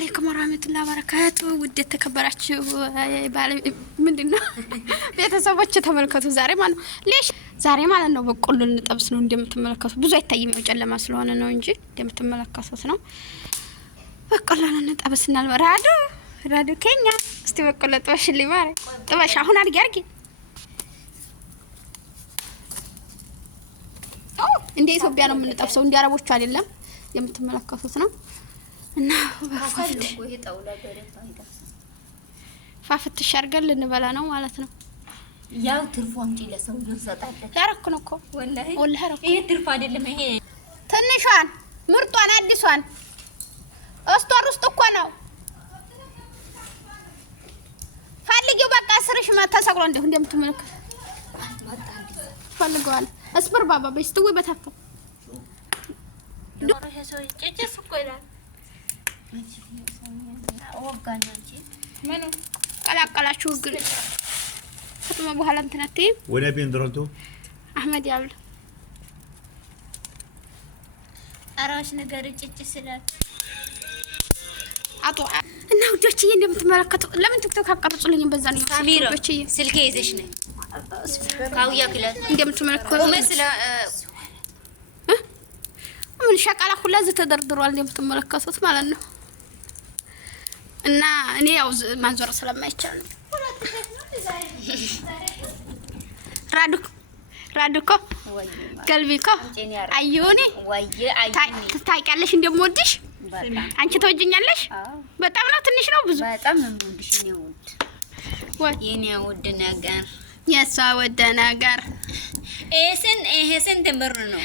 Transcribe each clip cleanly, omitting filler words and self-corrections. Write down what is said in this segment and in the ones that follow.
አለይኩም ወራህመቱላሂ ወበረካቱ። ውድ ተከበራችሁ ባለ ምንድነው ቤተሰቦች ተመልከቱ። ዛሬ ማለት ነው በቆሎ እንጠብስ ነው። እንደምትመለከቱ ብዙ አይታይም፣ ያው ጨለማ ስለሆነ ነው እንጂ እንደምትመለከቱት ነው። በቆሎ እንጠብስና ራዱ ከኛ እስቲ በቆሎ ጥበሽልኝ ማለት ጥበሽ አሁን አድርጊ እንደ ኢትዮጵያ ነው የምንጠብሰው፣ እንደ አረቦቹ አይደለም። የምትመለከቱት ነው እና ፋፍትሽ አድርገን ልንበላ ነው ማለት ነው። ያው ትርፎም ለሰው ይሰጣል። ያረኩን እኮ ወላሂ ይሄ ትርፍ አይደለም። ይሄ ትንሿን ምርጧን አዲሷን እስቶር ውስጥ እኮ ነው ፈልጊው። በቃ ስርሽ ተሰቅሎ እንደምትመለከቱ ፈልገዋል። እስብር ባባ በስተው በታፈ ዶሮሽ ሰው ጨጨስ እኮ ይላል። ወጋናንቺ ምኑ ቀላቀላችሁ ግን ከተማ በኋላ እንትናቴ ወደ ቤንድሮንቱ አህመድ ያብል አራሽ ነገር ጨጨስ ይላል። አቶ እና ውዶችዬ እንደምትመለከቱ ለምን ቲክቶክ አቀርጹልኝ በዛ ነው ውዶችዬ። ስልኬ ይዘሽ ነኝ ካውያ ክላስ እንደምትመለከቱ መስላ ምን ሸቃላ ሁላ ተደርድሯል እንደምትመለከቱት ማለት ነው። እና እኔ ያው ማንዞር ስለማይቻል ነው። ራዱኮ ገልቢኮ አዩኒ ታውቂያለሽ እንደምወድሽ አንቺ ተወጅኛለሽ። በጣም ነው ትንሽ ነው ብዙ በጣም ነው የምወድሽ ነው የኔ ውድ ነገር የሷ ወደ ነገር ይሄን ትምር ነው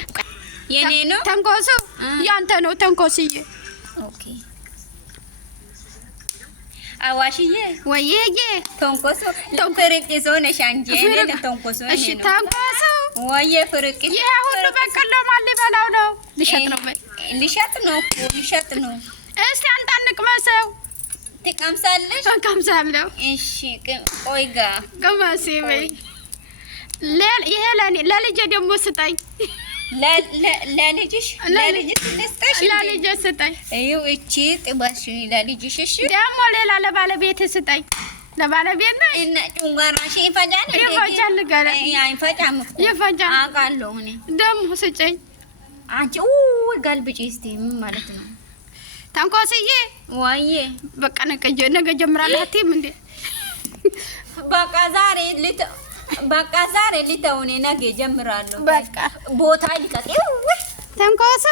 የኔ ነው ተንኮሱ ያንተ ነው ተንኮስዬ። ኦኬ አዋሽዬ ወይዬ ተንኮሱ ፍርቅ ዞነ ሻንጂ እኔ ተንኮሱ እሺ ተንኮሱ ወይዬ ፍርቅ ይሄ ሁሉ በቀሎ ማን ሊበላው ነው? ልሸጥ ነው። እስቲ አንጣንቅ መሰው ትቀምሳለሽ? ቀምሳለሁ። እሺ ቆይጋ ቀማሲ በይ። ይሄ ለልጄ ደግሞ ስጠኝ። ለልጅሽ ልስጥሽ? ለልጄ ስጠኝ። ይኸው እቺ ጥባሽ ለልጅሽ። እሺ ደግሞ ሌላ ለባለቤት ስጠኝ። ለባለቤት ነው እና ጭንጓራሽ ይፈጃል። ገለ አይፈጫም እኮ ይፈጃል አውቃለሁ እኔ። ደግሞ ስጠኝ አንቺ ገልብጪ እስቲ ምን ማለት ነው? ተንኮስዬ ዋዬ በቃ ነገ ጀምራለሁ አትይም እንዴ? በቃ ዛሬ ሊተውኔ ነገ ጀምራለሁ። በቃ ቦታ ሊቀጥው ተንኮሱ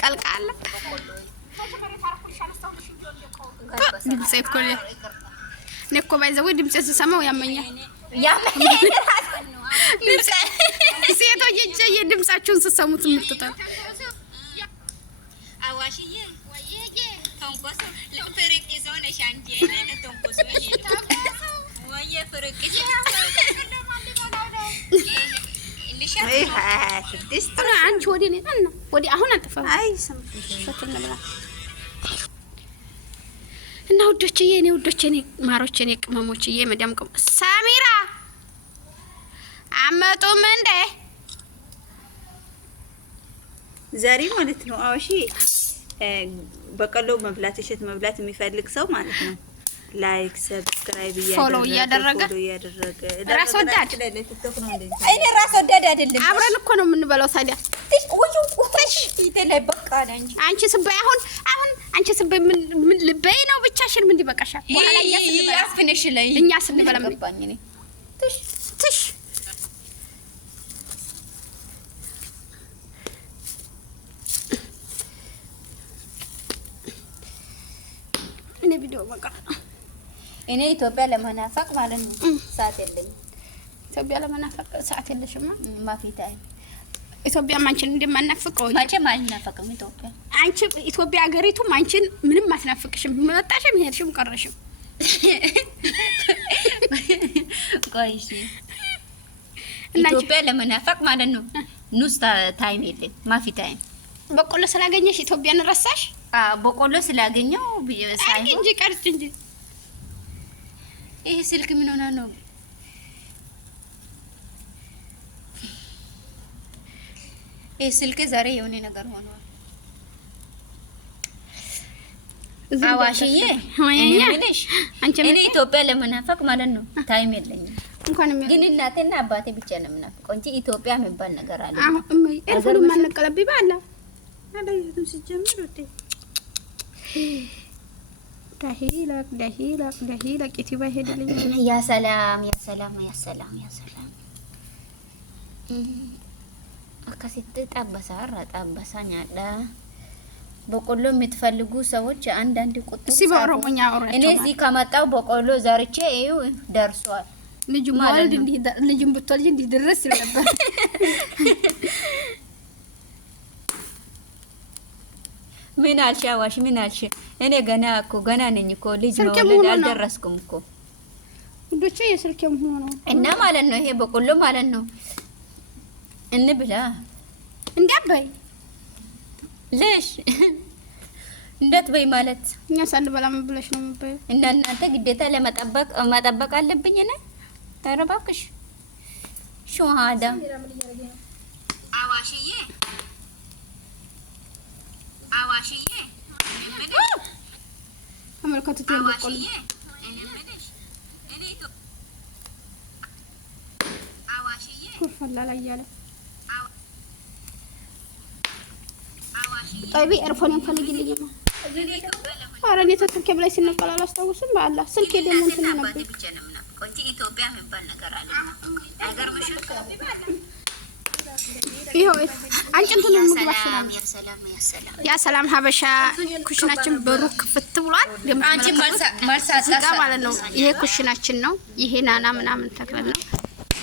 ቀልቃለ ድምጼ እኮ እኔ እኮ ባይዘው ድምጼ ስሰማው ያመኛል። ሴቶች ድምጻችሁን ስሰሙት ምትጣል አዋሽዬ ወይዬ ተንኮሱ ለፍርቅ ዞነ ሻንጂ እኔ ተንኮሱ ወይዬ ፍርቅ አንቺ ወዲህ ነኝ እና ወዲህ አሁን አጥፋው። አይ ሰምተሽፈትን ብላ እና ውዶችዬ እኔ ማሮቼ እኔ ቅመሞችዬ መዳም ቅመም ሳሚራ አመጡም እንደ ዛሬ ማለት ነው። አዋሺ በቀሎ መብላት እሸት መብላት የሚፈልግ ሰው ማለት ነው ላይክ ሰብስክራይብ ፎሎ እያደረገ ራስ ወዳድ እኔ ራስ ወዳድ አይደለም። አብረን እኮ ነው የምንበላው። ታዲያ አንቺ ስበይ አሁን አንቺ ስበይ ምን ልበይ ነው ብቻሽን ምን ይበቃሻል? በኋላ እኛ ስንበላ ምን ይባኝ እኔ ትሽ እኔ ቪዲዮ በቃ እኔ ኢትዮጵያ ለመናፈቅ ማለት ነው ሰዓት የለኝም። ኢትዮጵያ ለመናፈቅ ሰዓት የለሽማ ማፊታ ኢትዮጵያ ማንቺን እንደማናፍቀው መቼም አልናፈቅም። አንቺ ኢትዮጵያ ሀገሪቱም አንቺን ምንም አትናፍቅሽም። መጣሽም ሄድሽም ቀረሽም ቆይሽ ኢትዮጵያ ለመናፈቅ ማለት ነው ኑስ ታይም የለም ማፊ ታይም። በቆሎ ስላገኘሽ ኢትዮጵያን ረሳሽ? በቆሎ ስላገኘው ሳይሆን እንጂ ቀርጭ እንጂ ይሄ ስልክ ምን ሆነ ነው? ይሄ ስልክ ዛሬ የሆነ ነገር ሆኗል። አዋሽዬ እኔ ኢትዮጵያ ለመናፈቅ ማለት ነው ታይም የለኝም። ግን እናቴና አባቴ ብቻ ነው የምናፍቀው እንጂ ኢትዮጵያ የሚባል ነገር አለ። አሁን ኤርፎን ማንቀለብ ይባላ አላየሁትም ሲጀምር ወዴ ዳሂላቅ ኢትዮጵያ ሄደልኝ። ያ ሰላም ያ ሰላም ያ ሰላም ያ ሰላም አከሲት ጠበሳራ ጠበሳኛዳ በቆሎ የምትፈልጉ ሰዎች አንዳንድ ቁጥር ሲባሮኛ አውራቸው እኔ እዚህ ከመጣው በቆሎ ዘርቼ ይኸው ደርሷል። ልጅ ማለት እንዲህ ልጅም ብትወልጂ እንዲህ ድረስ ይል ነበር። ምን አልሽ አዋሽ ምን አልሽ? እኔ ገና ነኝ እኮ ልጅ መውለድ አልደረስኩም እኮ እንዶቼ የስልኬም ሆኖ ነው እና ማለት ነው ይሄ በቆሎ ማለት ነው እንብላ እንዴ ለሽ እንዴት በይ ማለት እኛ ሳንበላ ምን ብለሽ ነው የምበይ? እና እናንተ ግዴታ ለመጠበቅ አለብኝ እኔ ኧረ እባክሽ ሹሃዳ አዋሽዬ አመልከቱት የበቆሎ ኩፈላ ላይ ያለ طيب ኤርፎን እንፈልግልኝ ነው አረ እኔ ተስልኬ ብላይ ሲነቀል አላስታውስም። በአላህ ስልኬ ደግሞ እንትን ነበር እንጂ ኢትዮጵያ የሚባል ነገር አለ ነገር መሸከ ይሄው አንቺ እንትን ምግባችን ያ ሰላም ሀበሻ ኩሽናችን በሩ ክፍት ብሏል። አንቺ ማርሳሳ ማለት ነው። ይሄ ኩሽናችን ነው። ይሄ ናና ምናምን ተክለ ነው።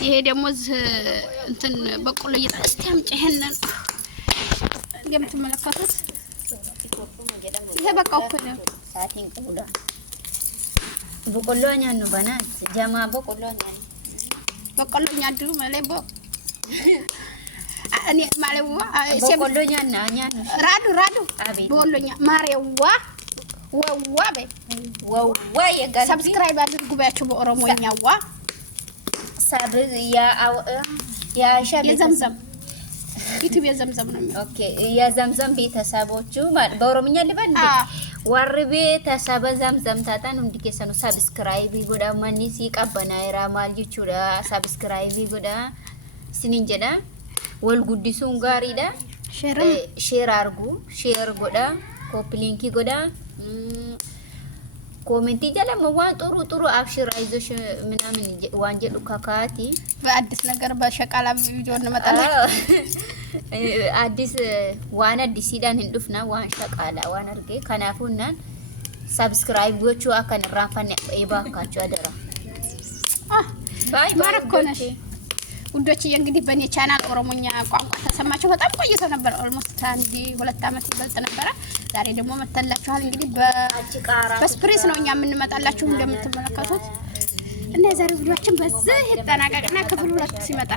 ይሄ ደግሞ እንትን በቆሎ እየጠስተ ያምጪ ይሄንን እንደምትመለከቱት ይሄ በቃ እኮ ነው። ሳቲን ቁላ በቆሎ ኛን ነው ባናት ጀማ በቆሎ ኛን በቆሎ ኛን ድሩ ማለት እኔ ማለዋ በቆሎ ኛን ኛን ራዱ በቆሎ ኛን ማሬዋ ወዋ በ ወዋ የጋር ሰብስክራይብ አድርጉ ባያችሁ በኦሮሞኛዋ ሳብ ያ ሻብ የዘምዘም ዩቲዩብ የዘምዘም ነው። ኦኬ የዘምዘም ቤተሰቦቹ በኦሮምኛ ልበል እንዴ ወር ቤተሰብ ዘምዘም ታታን እንዲከሰኑ ሰብስክራይብ ጎዳ ማኒሲ ቀበናይራ ማልጂቹዳ ሰብስክራይብ ጎዳ ሲኒንጀዳ ወል ጉዲሱን ጋሪዳ ሼር አርጉ ሼር ጎዳ ኮፒ ሊንክ ጎዳ ኮሜንት ይጀለም ዋን ጥሩ አብሽር አይዞሽ ምናምን ዋንጀሉ ካካቲ በአዲስ ነገር በሸቃላ ቪዲዮ እንመጣለን። አዲስ ይዳን እንዱፍና ዋን ሸቃላ ዋን አርጌ ከናፉና ሰብስክራይቦቹ አከን ራፋን ይባካችሁ አደራ ባይ ማረኮነሽ ውዶች እንግዲህ በእኔ ቻናል ኦሮሞኛ ቋንቋ ተሰማችሁ በጣም ቆይቶ ነበር። ኦልሞስት አንዲ 2 አመት ይበልጥ ነበር። ዛሬ ደግሞ መተላችኋል። እንግዲህ በስፕሬስ ነው እኛ የምንመጣላችሁ እንደምትመለከቱት እና የዛሬው ቪዲዮአችን በዚህ ይጠናቀቅና ክፍል 2 ሲመጣ